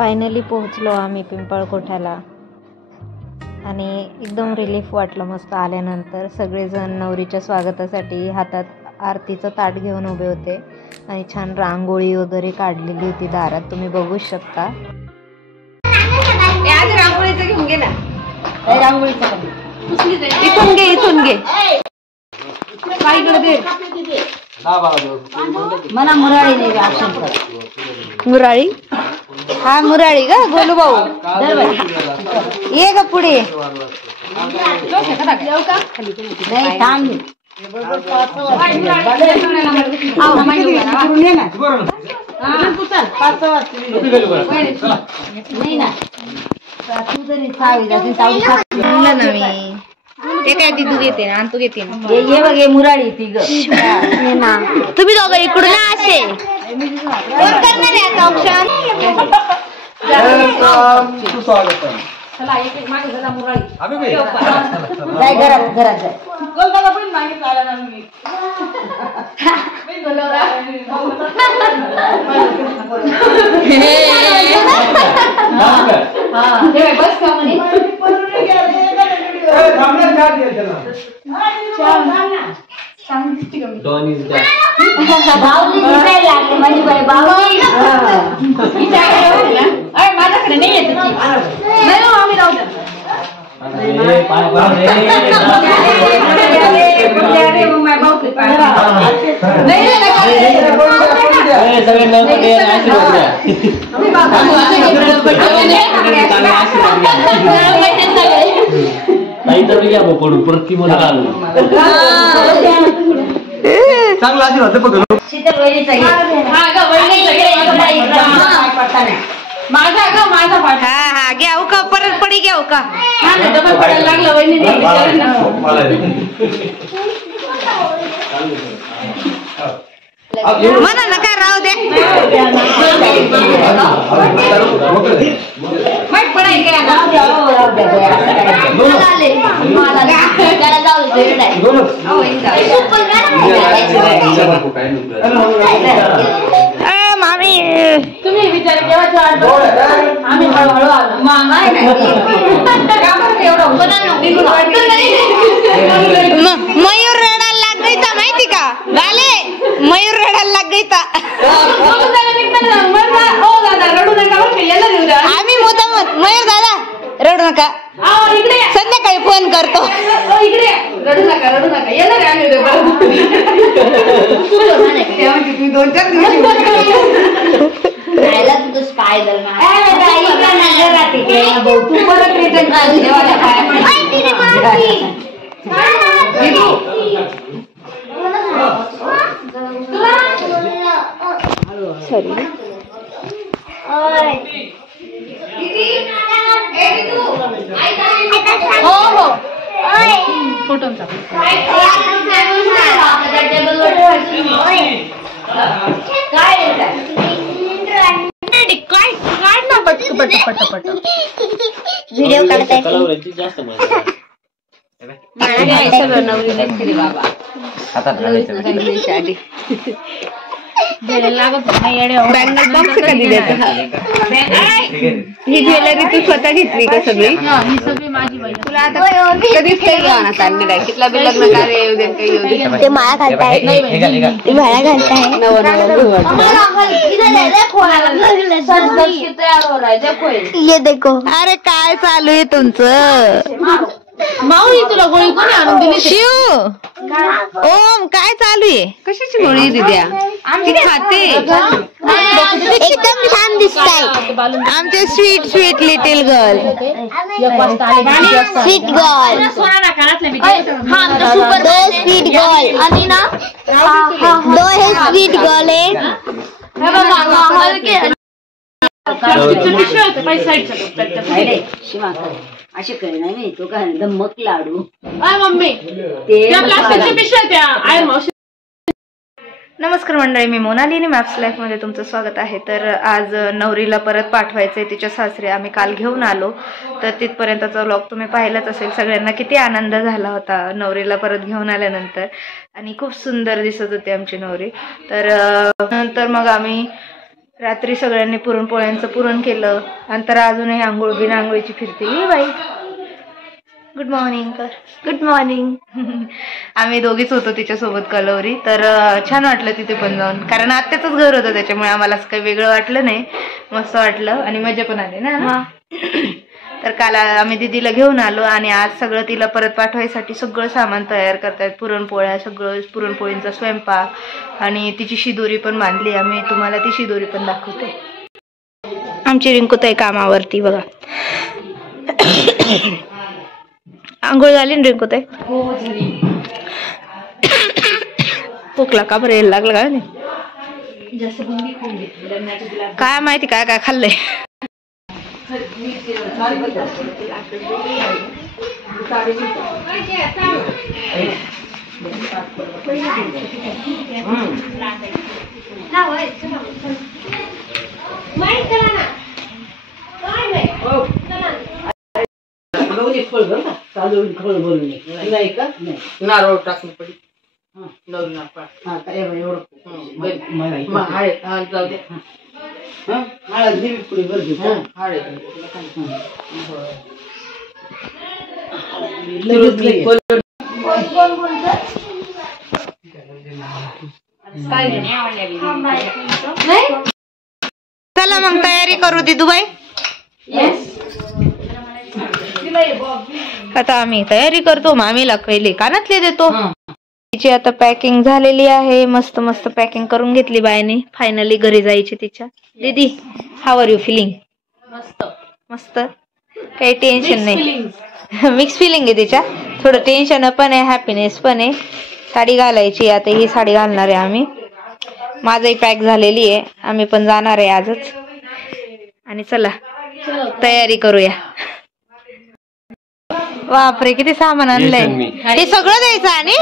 Finally पोहोचलो आम्ही पिंपळकोठ्याला आणि एकदम रिलीफ वाटलं मस्त आल्यानंतर। सगळेजण नवरीच्या स्वागतासाठी हातात आरतीचं ताट घेऊन उभे होते आणि छान रांगोळी वगैरे काढलेली होती दारात, तुम्ही बघू शकता। आज रांगोळीचं घेऊन घे ना, रांगोळीचं इथून घे काय करते मला मुराळी नाही मुराळी हा मुराळी ग गोलू भाऊ ये ग पुढे नाही थांब ते काय ती तू घेते ना तू घेते ना ये बघ मुराळी ती ग ना तुम्ही दोघं इकडून असे कोण करणार आहे आता ऑप्शन चला एक मागे झाला मुराळी जाय घरात जाय गोलदादा पण मागे आला ना मी हां ते बस का म्हणे माझ्याकडे नाही येत आम्ही चांगला आशीर्वाद बघ शीतल वहिनीचा माझा ग माझा पाठ हा घ्याव का परत पडी घ्याव का डबल पडायला लागलं वहिनी म्हणा ना काय राहू दे माहित पडाय काय मामी तुम्ही विचार केव्हा आम्ही हळूहळू मयूर रडायला लाग गई था माहिती का गाले मयूर रडायला लाग गई था आम्ही मुद्दाम मयूर दादा रडू नका संध्याकाळी फोन करतो इकडे रडू नका येणार आम्ही दोन चार व्हिडिओ काढताय ही ज्वेलरी तू स्वतः घेतली का सगळी? तुला आता कधीच काही गाणं चाललेलं आहे कितला बी लग्न कार्य येऊ दे काही येऊ दे ते माळा घालताय ते माळा घालताय ये देखो अरे काय चालू आहे तुमचं माऊली तुला गोळी कोणी आणून दिली? शिव ओम काय चालू आहे? कशाची गोळी दिद्या? आम्ही खाते एकदम छान दिसताय आमचे sweet sweet little girl sweet girl दो स्वीट गर्ल आणि ना दो हे स्वीट गर्ल असे काही नाही तो काय धम्मक लाडू मम्मी नमस्कार मंडळी, मी मोनाली आणि मॅप्स लाईफ मध्ये तुमचं स्वागत आहे। तर आज नवरीला परत पाठवायचंय तिच्या सासरी, आम्ही काल घेऊन आलो तर तिथपर्यंतचा व्लॉग तुम्ही पाहिलाच असेल। सगळ्यांना किती आनंद झाला होता नवरीला परत घेऊन आल्यानंतर आणि खूप सुंदर दिसत होती आमची नवरी। तर नंतर मग आम्ही रात्री सगळ्यांनी पुरणपोळ्यांचं पुरण केलं. नंतर अजूनही आंघोळ बिना आंघोळीची फिरते. ये बाई, गुड मॉर्निंग कर. Good morning. आम्ही दोघीच होतो तिच्यासोबत कलवरी. तर छान वाटलं तिथे पण जाऊन, कारण आत्याचंच घर होतं त्याच्यामुळे आम्हाला असं काही वेगळं वाटलं नाही. मस्त वाटलं आणि मजा पण आली ना. तर काल आम्ही दीदीला घेऊन आलो आणि आज सगळं तिला परत पाठवायसाठी सगळं सामान तयार करतायत. पुरणपोळ्या, सगळं पुरणपोळींचा स्वयंपाक आणि तिची शिदोरी पण बांधली आम्ही. तुम्हाला ती शिदोरी पण दाखवते. आमची रिंकूताई कामावरती बघा. आंघोळ झाली ना रिंकूताई? हो झाली. खोकला का बरं यायला लागलं का नाही? जास्त बुंदी खाऊन घेतली. काय माहिती काय काय खाल्लंय. नारळ टाकून पडी चला मग तयारी करू दिदूबाई. आता आम्ही तयारी करतो. मामीला पहिले कानातले देतो. तिची आता पॅकिंग झालेली आहे. मस्त मस्त पॅकिंग करून घेतली बायने. फायनली घरी जायची तिच्या. दीदी, हाऊ आर यू फिलिंग? मस्त मस्त, काही टेन्शन नाही. मिक्स फिलिंग आहे तिच्या. थोडं टेन्शन पण आहे, हॅपीनेस पण आहे. साडी घालायची, आता ही साडी घालणार आहे आम्ही. माझंही पॅक झालेली आहे. आम्ही पण जाणार आहे आजच. आणि चला तयारी करूया. बापरे, किती सामान आणलंय. हे सगळं द्यायचं आणि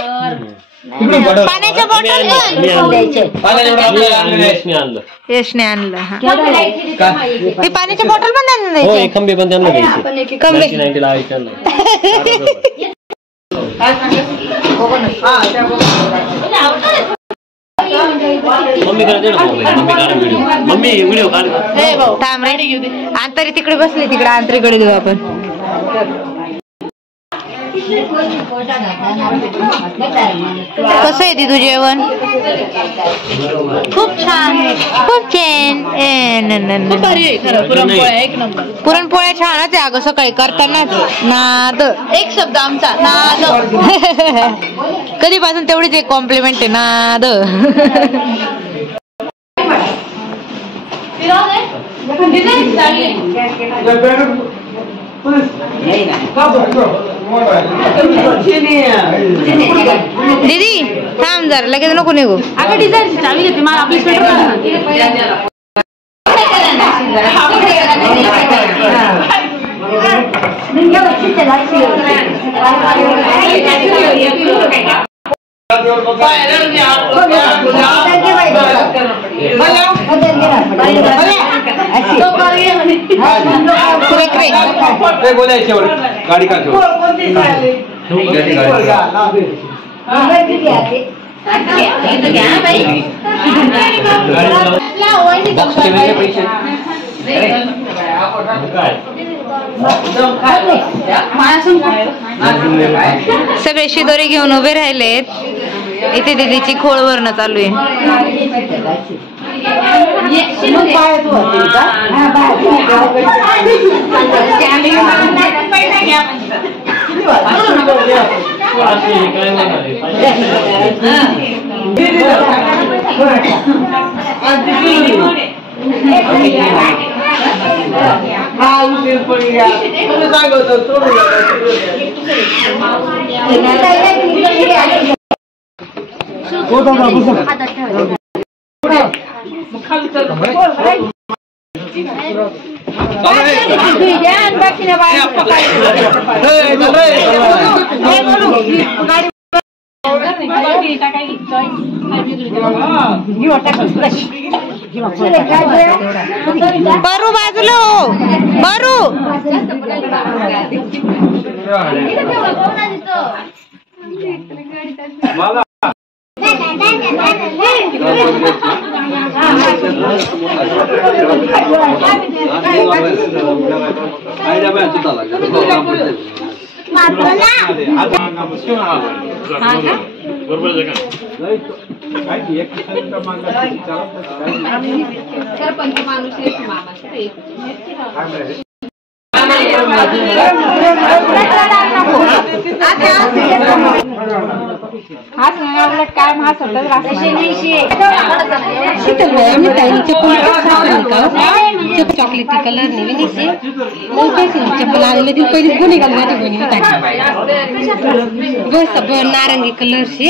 पाण्याच्या बॉटल यशने आणलं. ते पाण्याच्या बॉटल पण त्यांना द्यायचे. खंबे पण त्यांना द्यायचे. अंतरी तिकडे बसले, तिकडे अंतरीकडे देऊ आपण. कसं आहे दिदू जेवण? खूप छान, खूप छान. पुरणपोळ्या छानच आहे अगं. सकाळी करतानाच नाद, एक शब्द आमचा नाद. कधीपासून तेवढीच एक कॉम्प्लिमेंट आहे, नाद. दीदी थांब जरा, लगेच नको निघू. अगं डिझाईनची चावी घेते मला. आपली गाड़ी का सगळे शिदोरी घेऊन उभे राहिलेत. इथे दीदीची खोळ भरणं चालू आहे. बरू बाजूला हो, बरू. चॉकलेटी कलर नाही चप्पल आलेली पहिली कोणी घालून बस नारंगी कलर से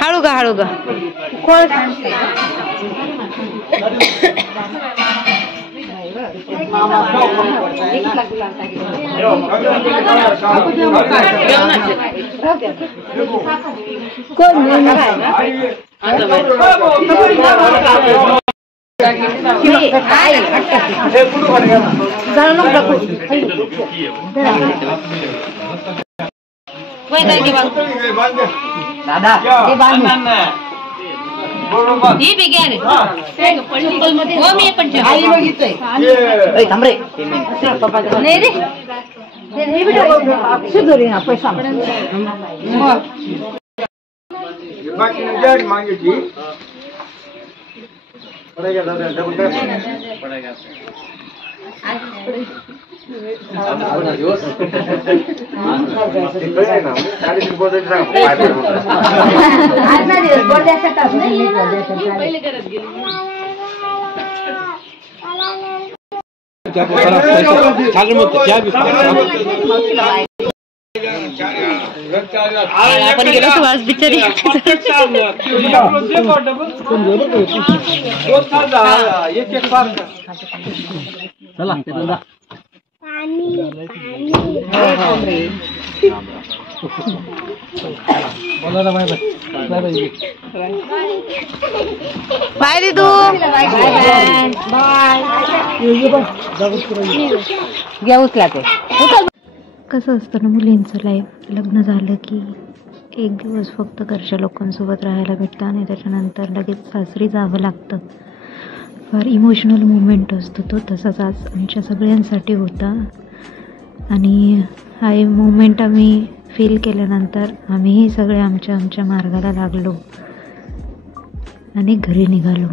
हळू गा आपण गेलो तू आज बिचारी बाय दीदू घ्या उचला ते कसं असतं ना मुलींचं लाईफ, लग्न झालं की एक दिवस फक्त घरच्या लोकांसोबत राहायला भेटतं आणि त्याच्यानंतर लगेच सासरी जावं लागतं. फार इमोशनल मुवमेंट असतो तो, तसाच आज आमच्या सगळ्यांसाठी होता. आणि हा मुवमेंट आम्ही फील केल्यानंतर आम्हीही सगळे आमच्या मार्गाला लागलो आणि घरी निघालो.